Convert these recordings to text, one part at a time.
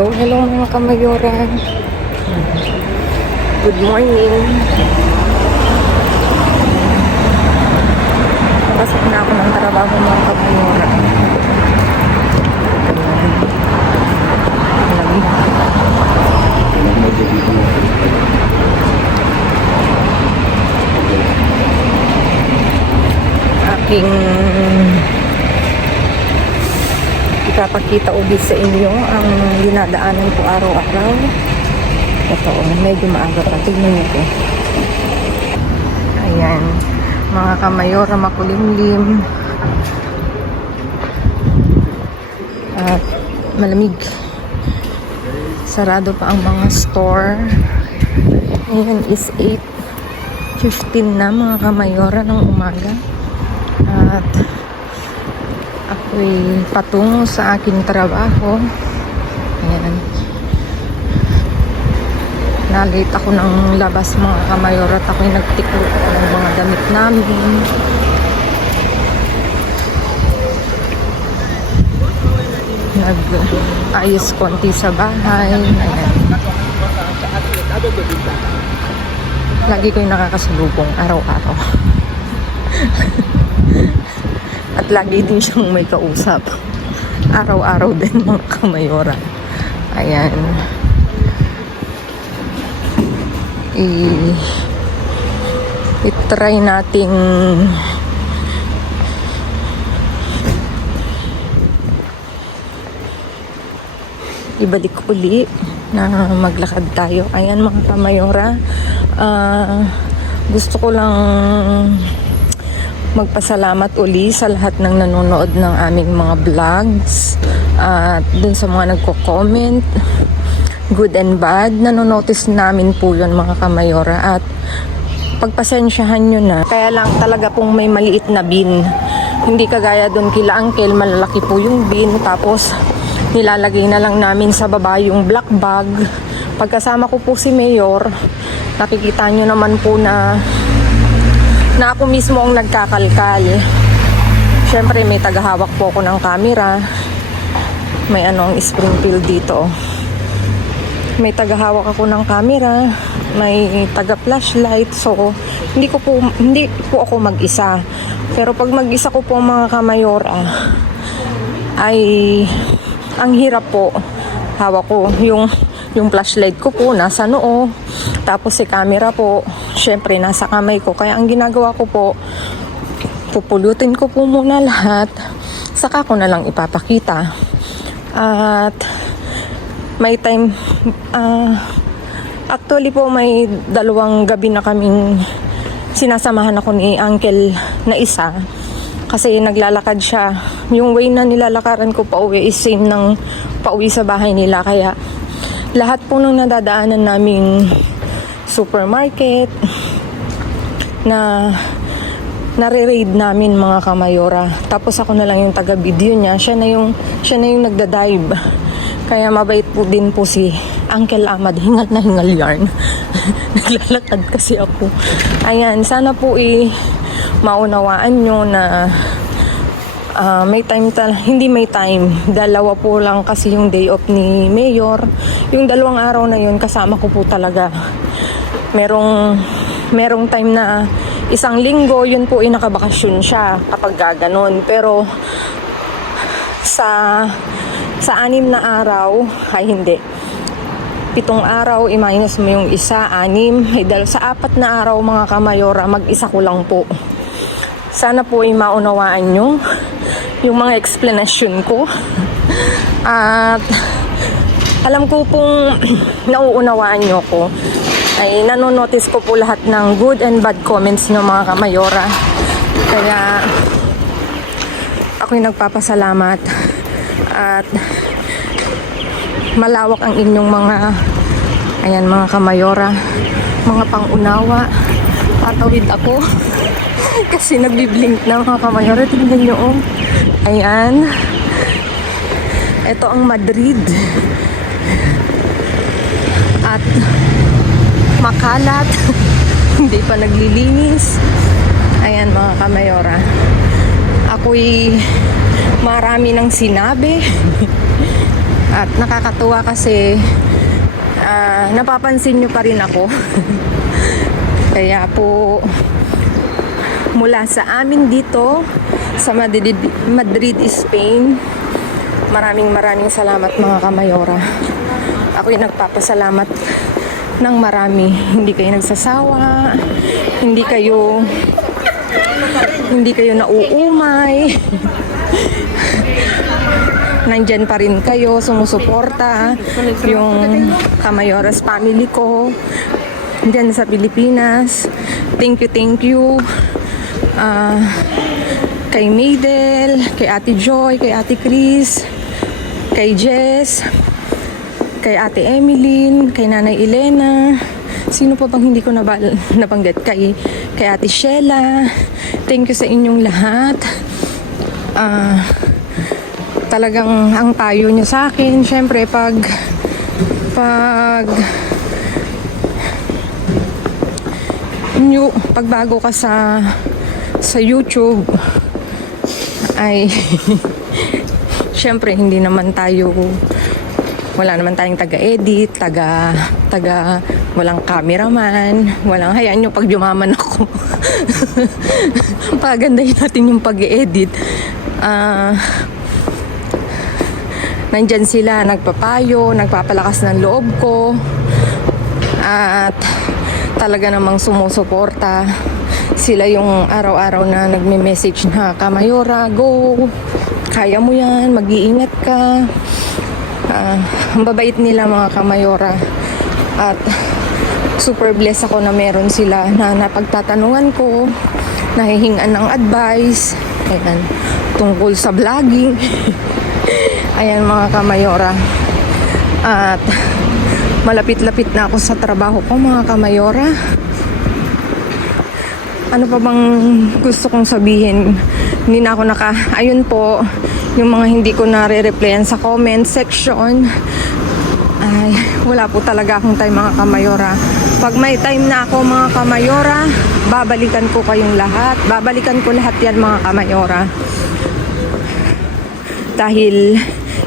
Hello, hello mga kamayora. Good morning. Pasok na ako ng trabaho mga kamayora. Aking ipapakita ulit sa inyo ang dinadaanan ko araw-araw. Ito, medyo maaga pa. Tignan nyo ko. Ayan. Mga kamayora, makulimlim. At malamig. Sarado pa ang mga store. Ngayon is 8:15 na mga kamayora ng umaga. At ako'y patungo sa aking trabaho. Ayan. Na-late ako ng labas mga kamayora at ako'y nagtiklo ng mga damit namin. Nag-ayos konti sa bahay. Ayan. Lagi ko'y nakakasalubong araw-araw. At lagi din siyang may kausap. Araw-araw din mga kamayora. Ayan. I-try nating ibalik uli na maglakad tayo. Ayan mga kamayora. Gusto ko lang magpasalamat uli sa lahat ng nanonood ng aming mga vlogs at dun sa mga nagko-comment, good and bad. Nanonotice namin po yun mga kamayora at pagpasensyahan nyo na. Kaya lang talaga pong may maliit na bin. Hindi kagaya dun kila Uncle, malalaki po yung bin, tapos nilalagay na lang namin sa baba yung black bag. Pagkasama ko po si Mayor, nakikita nyo naman po na ako mismo ang nagkakalkal. Siyempre may tagahawak po ako ng camera. May ang Springfield dito. May tagahawak ako ng camera, may taga-flashlight. So hindi po ako mag-isa. Pero pag mag-isa ko po mga kamayora ay ang hirap po. Hawak ko yung flashlight ko po nasa noo. Tapos si camera po, syempre nasa kamay ko. Kaya ang ginagawa ko po, pupulutin ko po muna lahat. Saka ko na lang ipapakita. At may time, actually po may 2 gabi na kaming sinasamahan ako ni Uncle na isa. Kasi naglalakad siya. Yung way na nilalakaran ko pa uwi is same ng pauwi sa bahay nila. Kaya lahat po nung nadadaanan naming supermarket na nare-raid namin mga kamayora. Tapos ako na lang yung taga-video niya. Siya na yung nagda-dive. Kaya mabait po din po si Uncle Ahmad. Hingal na hingal yarn. Naglalakad kasi ako. Ayan, sana po maunawaan nyo na may time hindi may time. 2 po lang kasi yung day off ni Mayor. Yung 2 araw na yun kasama ko po talaga. Merong time na 1 linggo, yun po nakabakasyon siya kapag gaganon. Pero sa 6 na araw, ay hindi. 7 araw, i-minus mo yung 1, 6. Dahil sa 4 na araw mga kamayora, mag-isa ko lang po. Sana po maunawaan nyo yung mga explanation ko. At alam ko pong nauunawaan nyo ko. Ay nanonotice ko po lahat ng good and bad comments nyo mga kamayora. Kaya ako'y nagpapasalamat at malawak ang inyong mga kamayora, mga pangunawa. Patawid ako kasi nagbiblink na mga kamayora. Tingnan nyo ayan, ito ang Madrid at makalat. Hindi pa naglilinis. Ayan mga kamayora, ako'y marami nang sinabi At nakakatuwa kasi napapansin nyo pa rin ako. Kaya po, mula sa amin dito sa Madrid, Spain, maraming salamat mga kamayora. Ako'y nagpapasalamat ng marami. Hindi kayo nagsasawa, hindi kayo nauumay. Nandyan pa rin kayo, sumusuporta yung Kamayoras family ko dyan sa Pilipinas. Thank you. Kay Maydel, kay Ate Joy, kay Ate Chris, kay Jess, kay Ate Emeline, kay Nanay Elena. Sino pa bang hindi ko nabanggit? Kay Ate Sheila. Thank you sa inyong lahat. Talagang ang payo nyo sa akin, syempre pag bago ka sa YouTube ay syempre wala naman tayong taga-edit, walang cameraman, hayaan nyo pag yumaman ako. Pagandahin natin yung pag-edit. Nandyan sila, nagpapayo, nagpapalakas ng loob ko, at talaga namang sumusuporta. Sila yung araw-araw na nagme-message na, Kamayora, go, kaya mo yan, mag-iingat ka. Ang babait nila mga Kamayora, at super blessed ako na meron sila na napagtatanungan ko, nahihingan ng advice, ayan, tungkol sa vlogging. Ayan mga Kamayora, at malapit-lapit na ako sa trabaho ko mga Kamayora. Ano pa bang gusto kong sabihin? Hindi na ako ayun po, yung mga hindi ko nare-replyan sa comment section, ay wala po talaga akong time mga Kamayora. Pag may time na ako mga Kamayora, babalikan ko kayong lahat. Babalikan ko lahat yan mga Kamayora. Dahil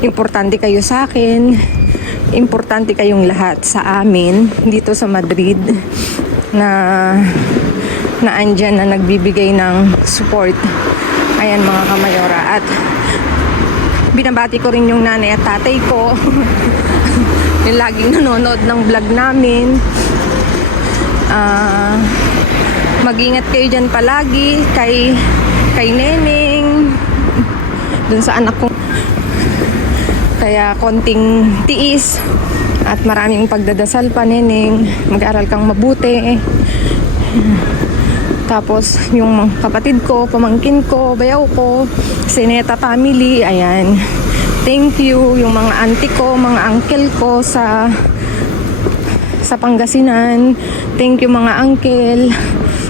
importante kayo sa akin, importante kayong lahat sa amin dito sa Madrid na andyan na nagbibigay ng support. Ayan mga Kamayora, at binabati ko rin yung nanay at tatay ko yung laging nanonood ng vlog namin. Mag-ingat kayo dyan palagi kay Neneng, dun sa anak ko. Kaya konting tiis at maraming pagdadasal pa, Neneng. Mag-aral kang mabuti. Tapos yung kapatid ko, pamangkin ko, bayaw ko, Sineta family, ayan. Thank you yung mga auntie ko, mga uncle ko sa Pangasinan. Thank you mga uncle.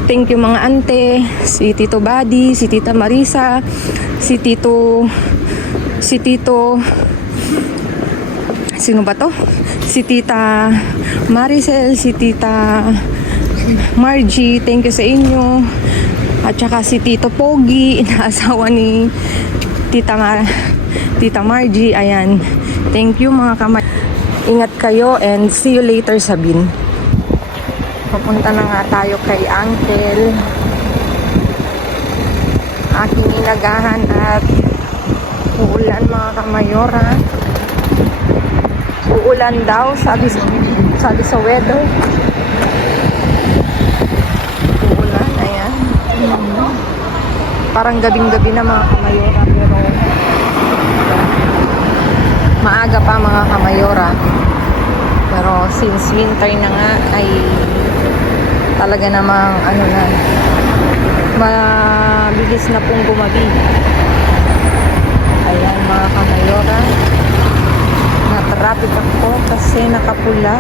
Thank you mga ante, si Tito Buddy, si Tita Marisa, si Tito sino ba to? Si Tita Maricel, si Tita Margie, thank you sa inyo. At saka si Tito Pogi, inaasawa ni Tita Margie, ayan. Thank you mga kamay. Ingat kayo and see you later, Sabine. Papunta na nga tayo kay Uncle. Aking inagahan at uulan mga Kamayora. Uulan daw, sabi sa weather. Uulan, ayan. Parang gabing-gabi na mga Kamayora, pero maaga pa mga Kamayora. Pero since winter na nga ay talaga namang mabilis na pong gumabi. Ayan mga Kamayora, na-traffic ako kasi nakapula.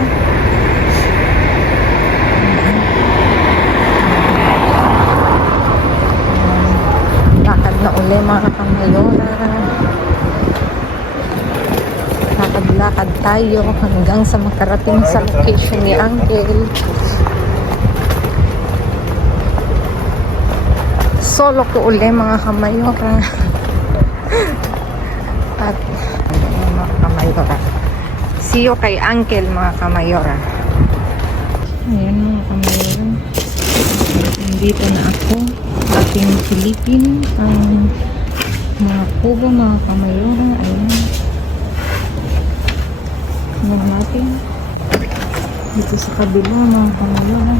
Lakad na uli mga Kamayora. Lakad tayo hanggang sa makarating sa location ni Uncle. Solo ko uli mga Kamayora. At mga kamayora. See you kay Uncle mga kamayora. Ayan mga kamayora. Nandito na ako. Ating Philippine. Ang mga kubo mga kamayora. Ayan. Ayan natin. Dito sa kabila mga kamayora.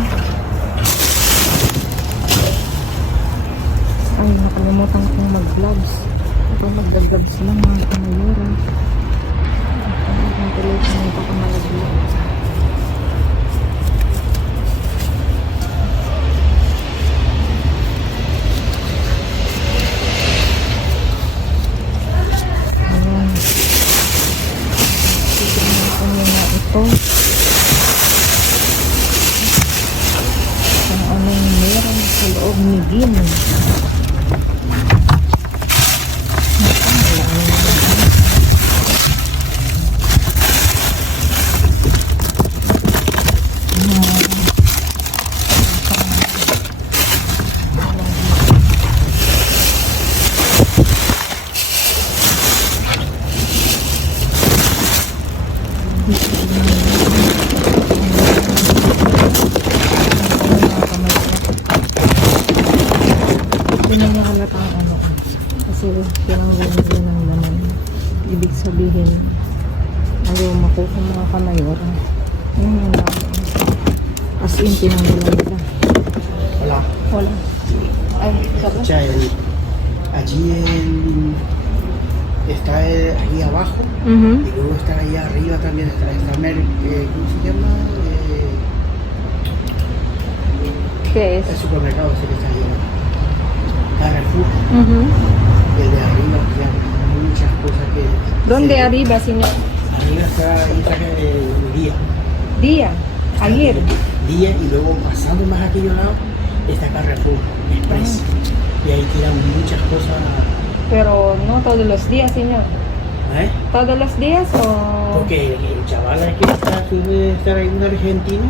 Ay, nakalimutan kong mag-vlogs. Ito mag-vlogs lang mga kamayora. Ang telephone ko pa mag-vlogs. Ayan. Tignan ko muna ito. Kung anong meron sa loob ni Gin. Hindi niya halata ang ano kasi tinanggal nila ng laman. Ibig sabihin ayaw makuha mga kamayora. Ayun yung laman. As in tinanggal nila. Hola. Wala. Ay, sabi? Ya, allí está ahí abajo y luego está ahí arriba también está ¿cómo se llama? ¿Qué es? El supermercado ese que está ahí abajo. Carrefour. El de arriba, ya, hay muchas cosas que... ¿Dónde arriba, señor? Arriba está Día. Día. Ayer. Día y luego pasando más a aquellos lados está Carrefour Express. Y ahí tiran muchas cosas. Pero no todos los días, señor. ¿Eh? ¿Todos los días o...? Porque el chaval aquí está, debe estar ahí un argentino,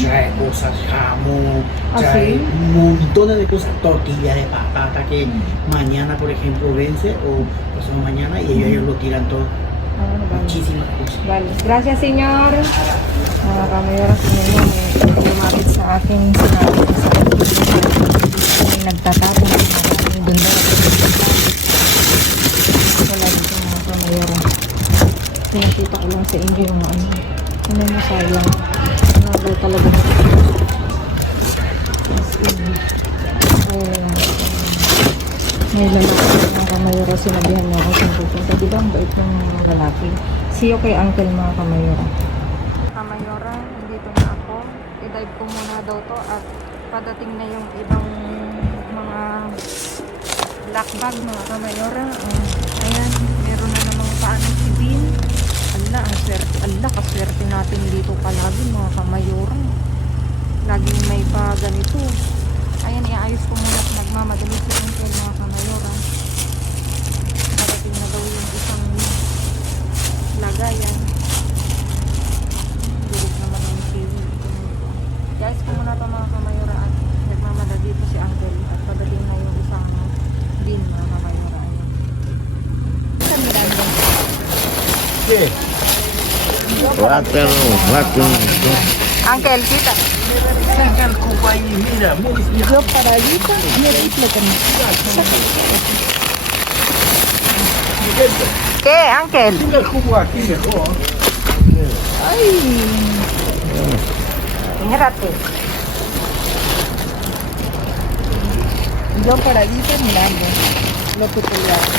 trae cosas, jamón, ¿Ah, trae sí? un montón de cosas, tortillas de patata que mañana, por ejemplo, vence o pasado mañana y ellos lo tiran todo. Ah, vale. Muchísimas cosas. Vale. Gracias, señor. Mga kamayora, sinunod may lumapit sa akin. Sinabi ko sa akin. May nagtatapon ng maraming bunda. Wala dito mga kamayora. Pinakita ko lang sa inyo yung ano. Ano mo sayang. Ano talaga. As in. May lalaki mga kamayora. Sinabihan niya ako saan pupunta. Diba ang bait ng lalaki? See you kay Uncle mga kamayora. Kamayora, nandito na ako. I-dive ko muna daw to at padating na yung ibang mga black bag mga kamayora. Ayan, meron na namang paano si Bean. Kaswerte natin dito palagi mga kamayora. Laging may pa ganito. Ayan, iayos ko muna at nagmamadali si Uncle mga kamayora. Padating na daw yung isang lagayan. Durog naman yung TV. Guys, kung muna ito mga kamayora at nagmamadali po si Uncle at padating na yung isang bin mga kamayora. Saan Miranda? ¿Qué? Cuatro. Uncle, kita. Saca el cubo ahí, mira, Yo paradita, mira ahí lo que me ¿Qué, Uncle? Tira el cubo aquí mejor. Ay. Mírate. Yo paradita mirando lo que te hago.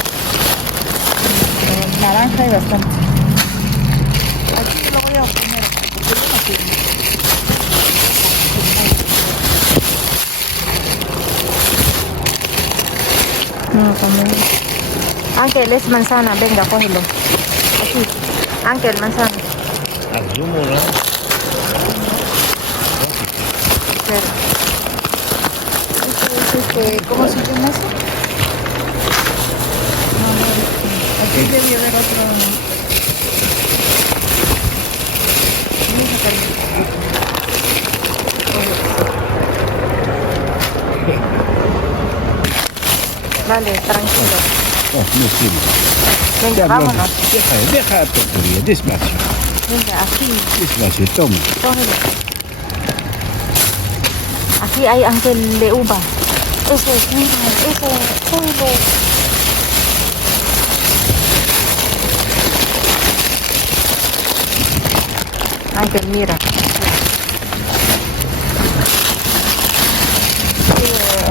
Naranja y bastante. Aquí lo voy a poner porque yo no quiero. No, también. Ángel, es manzana. Venga, cógelo. Aquí. Ángel, manzana. Asumo, ¿no? Espera. ¿Cómo se llama eso? No, aquí debe haber otro. Vamos a sacar. Vale, tranquilo. No sirve. Venga, vámonos. Deja a tontería, despacio. Venga, aquí. Despacio, toma. Cógelo. Aquí hay ángel de uva. Eso, mira, eso, cógelo. Ángel, mira.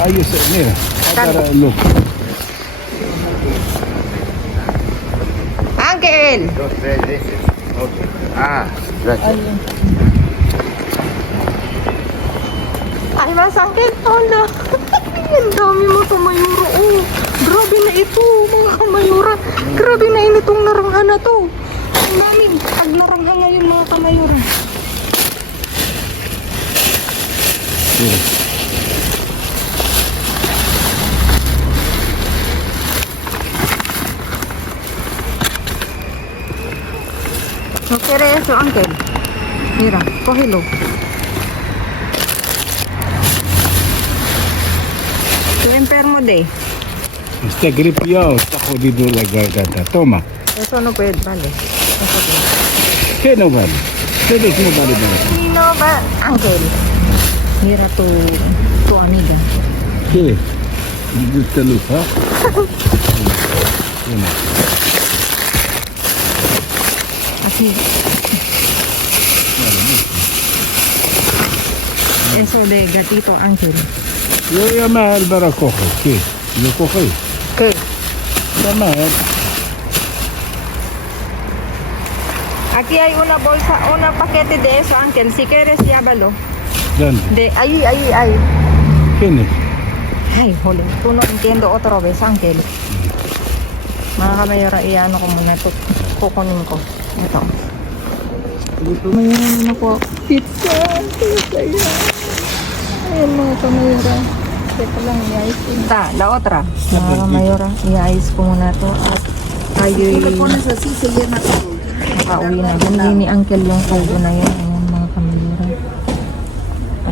Ahí está, mira. Calma. Agora, look. Ángel. 2, 3 veces. Ah, gracias. Ay, mas ángel. Hala. Ang dami mga kamayura. Oh, grabe na ito, mga kamayura. Grabe na initong naranghan na to. Ang dami. Pag naranghan ngayon mga kamayura. Mira. No quiere eso, Ángel. Mira, cógelo. Estoy enfermo de. Está gripeado, está jodido la garganta. Toma. Eso no puede, vale. Eso ¿Qué no vale? ¿Qué no vale para ti? no va, Ángel. Mira tu amiga. ¿Qué? ¿Gusta luz, ah? Bueno. Así. Eso de gatito, Ángel. Yo llamé a Álvaro a coger. ¿Qué? Lo cogí. ¿Qué? Llamé a él. Aquí hay una bolsa, un paquete de eso, Ángel. Si quieres, llévalo. ¿Dónde? Ahí. ¿Quién es? Ay, huli. Tú no entiendo otra vez, Ángel. Mga kamayora, iano ko muna ito. Kukunin ko. Ito. Dito mayroon ako. Pizza! Pizza! Ayan mga kamayora. Teka lang, i-ayos ko. La otra. Mga kamayora, i-ayos ko muna ito. At tayo'y makauwi na. Hindi ni Uncle yung kaldo na yun. Ayan mga kamayora.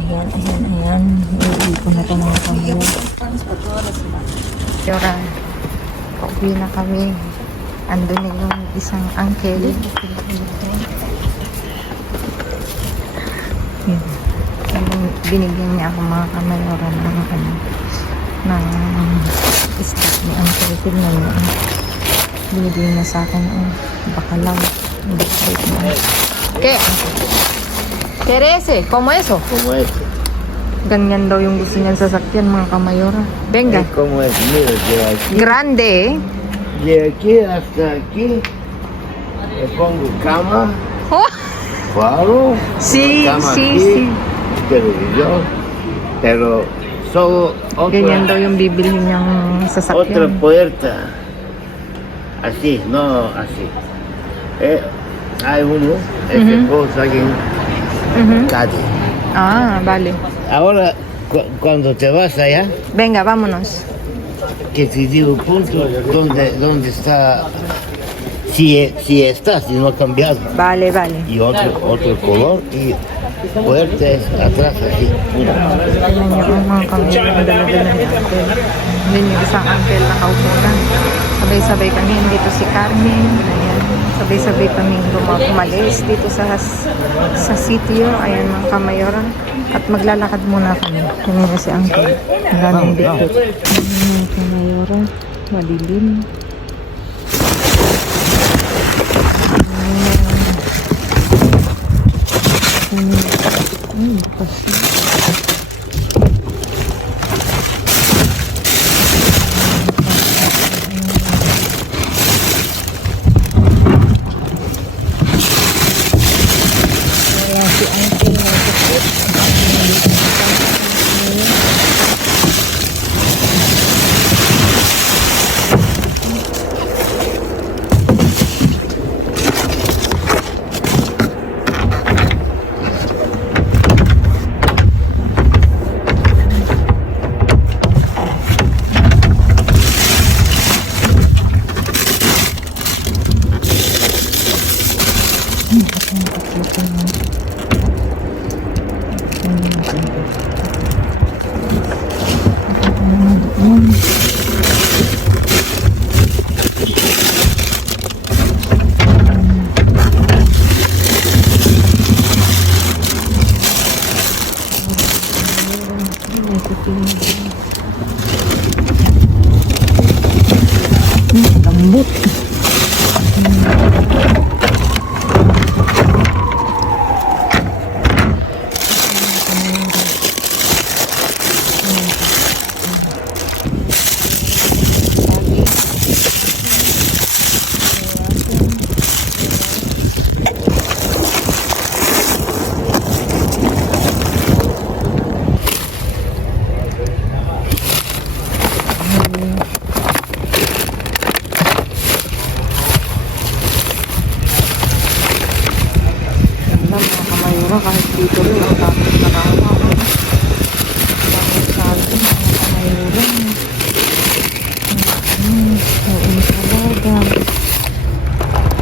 Ayan. Iuwi ko na ito mga kamayora. Yora, pauwi na kami. Ando na yung isang uncle. Yun. Binigyan niya ako mga kamayora ng stock ni uncle. Tignan niya. Binigyan niya sa akin bacalao. Backbite na. ¿Qué? Terese, ¿cómo eso? ¿Cómo es? Ganyan daw yung gusto niyan sasakyan mga kamayora. Venga. ¿Cómo es? Mira, de aquí, Grande, eh. de aquí hasta aquí le pongo cama, Oh, faro, sí, cama sí, aquí, sí. televisor, pero solo Ganyan daw yung bibilhin niyang otra sasakyan. puerta, así, no así. Hay uno, ese cosa aquí Mhm. calle. Ah, vale. Ahora, cuando te vas allá, Venga, vámonos. que te digo punto dónde está, si está, si no ha cambiado. Vale. Y otro color y puertas atrás así. Mira. Tingnan niyo ang mga kamayora ang dala-dala ni uncle. Then yung isang uncle nakaupo na. Sabay-sabay kami. Dito si Carmen. Ayan. Sabay-sabay kami umalis dito sa sitio. Ayan mga kamayora. At maglalakad muna kami. Tingnan niyo si uncle. Ang daming bitbit. Ayan mga kamayora. Madilim. Bukas na. Wala si uncle na tukot. fruit. Mga kamayura, kahit dito rin ang tapos na rawa. Bakit sabi mga kamayura? Ang ensalada.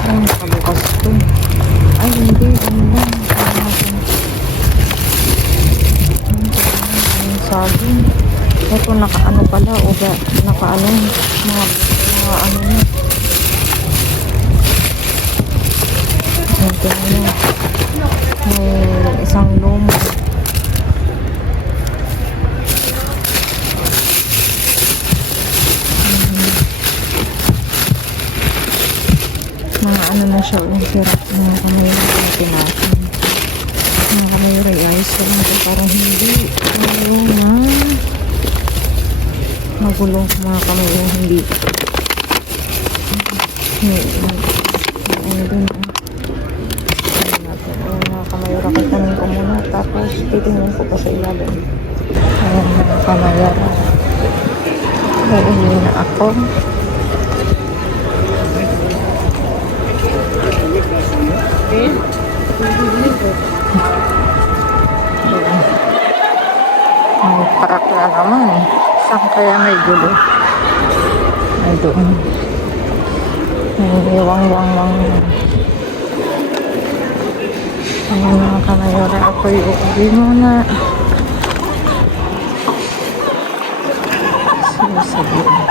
Ay, nakabukas to. Ay, hindi. Ano lang. Ang sabi. Ito, nakaano pala. Uga, nakaano. Mga ano na. Ito na. May isang lomo. Mga ano na siya, hirap mga kamayura natin natin. Mga kamayura, ayos ko lang ito parang hindi. Ayaw na. Magulong mga kamayura, hindi. Ano dun mga kamayura, katanin ko muna. Tapos, titingnan ko pa sa ilalim. Ayan mga kamayura. Gagawin na ako. May parak na naman. Saan kaya may gulo? Ay doon. May iwang-wang-wang. Ang mga kamayura, ako'y uuwi muna. Susabihin.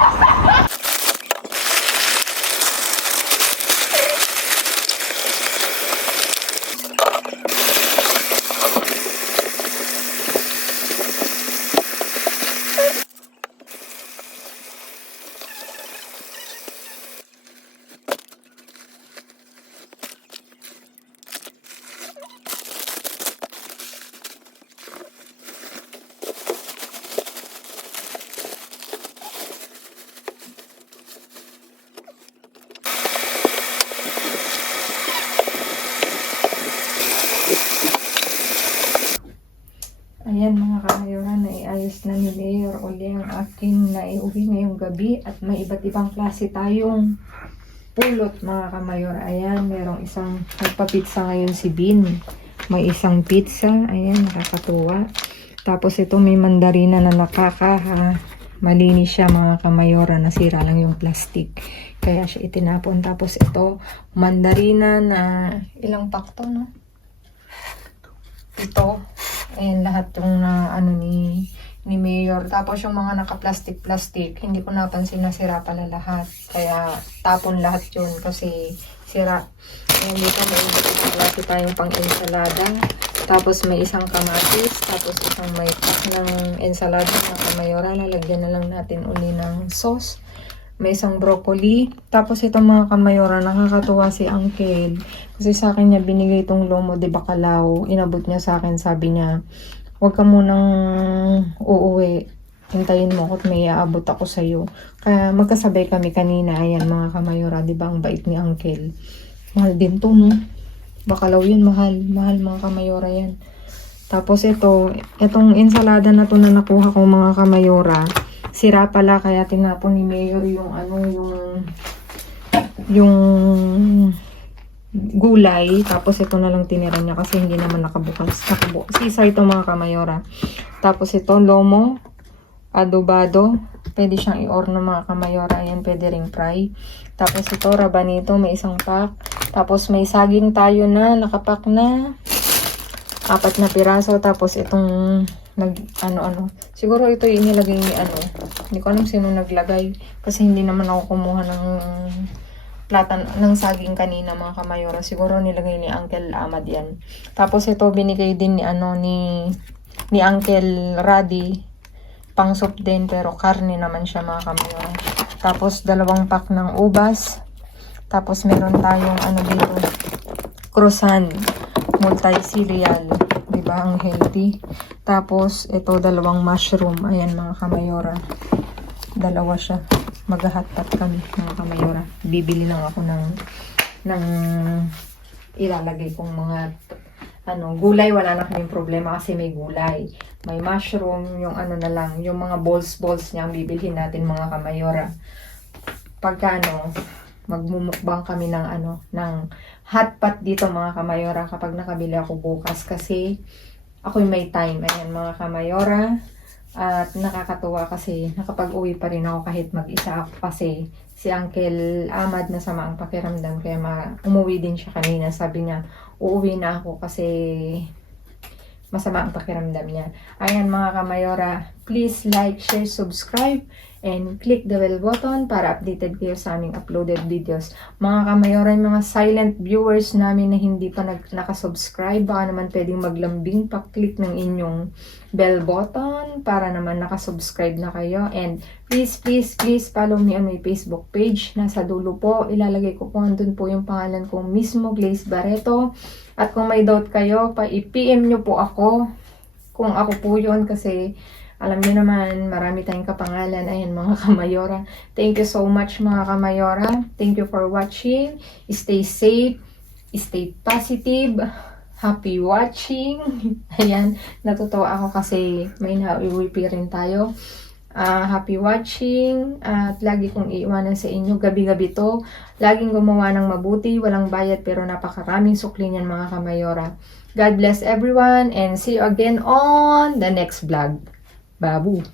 Ayan mga kamayura, naiayos na ni Mayor uli ang aking naiuwi ngayong gabi at may iba't ibang klase tayong pulot mga kamayura. Ayan, merong isang nagpa-pizza ngayon si Bin. May isang pizza, ayan, nakakatuwa. Tapos ito may mandarina na malinis siya mga kamayura, nasira lang yung plastic. Kaya siya itinapon. Tapos ito, mandarina na ilang pakto, no? Ito. Ayan, lahat yung ano ni Mayor. Tapos yung mga naka-plastic, hindi ko napansin na sira pala lahat. Kaya tapon lahat yun kasi sira. Ayan, dito may klase tayong pang-ensalada. Tapos may isang kamatis. Tapos isang may pack ng ensalada na kamayora. Lalagyan na lang natin uli ng sauce. May isang broccoli. Tapos itong mga kamayora, nakakatuwa si Uncle. Kasi sa akin niya binigay itong lomo de bacalao. Inabot niya sa akin, sabi niya, huwag ka munang uuwi. Hintayin mo ako at may aabot ako sa'yo. Kaya magkasabay kami kanina. Ayan mga kamayora, di ba ang bait ni Uncle? Mahal din to, no? Bacalao yun, mahal. Mahal mga kamayora yan. Tapos itong ensalada na to na nakuha ko mga kamayora, sira pala kaya tinapon ni Mayor yung gulay. Tapos ito na lang tinira niya kasi hindi naman nakabukas. Sisa ito mga kamayora. Tapos ito lomo, adobado. Pwede siyang i-orno mga kamayora. Ayan, pwede ring fry. Tapos ito rabanito, may isang pack. Tapos may saging tayo na nakapack na 4 na piraso. Tapos itong siguro ito yung nilagay ni hindi ko alam sino naglagay kasi hindi naman ako kumuha ng platan ng saging kanina mga kamayora. Siguro nilagay ni Uncle Ahmad yan. Tapos ito binigay din ni Uncle Radi, pang soup din pero karne naman siya mga kamayora. Tapos 2 pack ng ubas. Tapos meron tayong ano dito, croissant, multi-cereal, 'di ba? Ang healthy. Tapos ito 2 mushroom. Ayan mga kamayora. 2 siya. Mag-hotpot kami mga kamayora. Bibili lang ako ng ilalagay kong mga gulay. Wala na kaming problema kasi may gulay. May mushroom, yung na lang, yung mga balls niya ang bibilhin natin mga kamayora. Pagka magmumukbang kami ng hotpot dito mga kamayora kapag nakabili ako bukas kasi ako'y may time. Ayan mga kamayora. At nakakatuwa kasi nakapag-uwi pa rin ako kahit mag-isa ako kasi si Uncle Ahmad nasama ang pakiramdam kaya umuwi din siya kanina. Sabi niya, uuwi na ako kasi masama ang pakiramdam niya. Ayan mga kamayora, please like, share, subscribe, and click the bell button para updated kayo sa aming uploaded videos. Mga kamayora, yung mga silent viewers namin na hindi pa nakasubscribe, baka naman pwedeng maglambing pa-click ng inyong bell button para naman nakasubscribe na kayo. And please follow me on my Facebook page. Nasa dulo po, ilalagay ko po andun po yung pangalan ko mismo, Glaze Barreto. At kung may doubt kayo, i-PM nyo po ako kung ako po yun kasi alam niyo naman, marami tayong kapangalan. Ayan mga kamayora. Thank you so much mga kamayora. Thank you for watching. Stay safe. Stay positive. Happy watching. Ayan, natutuwa ako kasi may nauwipi rin tayo. Happy watching. At lagi kong iiwanan sa inyo. Gabi-gabi to. Laging gumawa ng mabuti. Walang bayad pero napakaraming sukli niyan mga kamayora. God bless everyone and see you again on the next vlog. Babu.